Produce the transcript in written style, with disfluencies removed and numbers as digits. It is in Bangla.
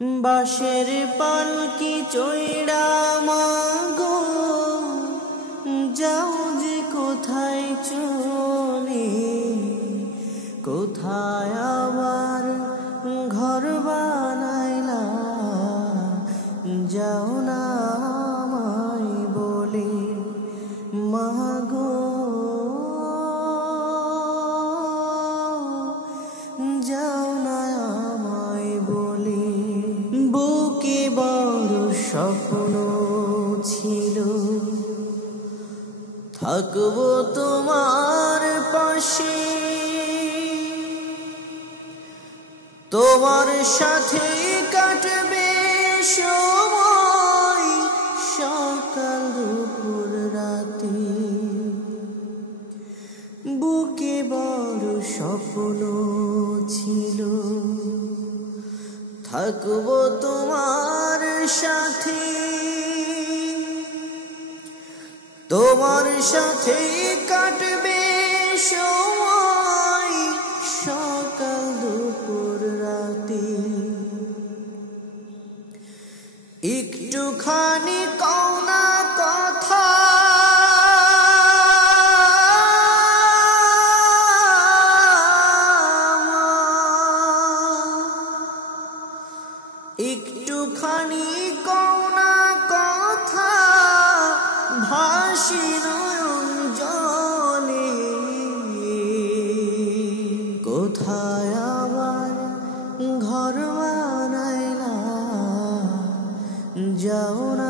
বাঁশের পালকি চইড়া মাগো যাও যে কোথায় চলে, কোথায় আবার ঘর বানাইলা যাও না আমায় বলে মাগো, যাও না আমায় বলে। বুকে বড় স্বপ্ন ছিল থাকবো তোমার পাশে, তোমার সাথে কাটবে সময় সকাল দুপুর রাতে। বুকে বড় স্বপ্ন ছিল থাকবো তোমার সাথে, তোমার সাথে কাটবে সময় সকাল দুপুর রাতে। একটুখানি কওনা কথা, একটুখানি কওনা কথা ভাসি নয়ন জলে। কোথায় আবার ঘর বানাইলা যাও না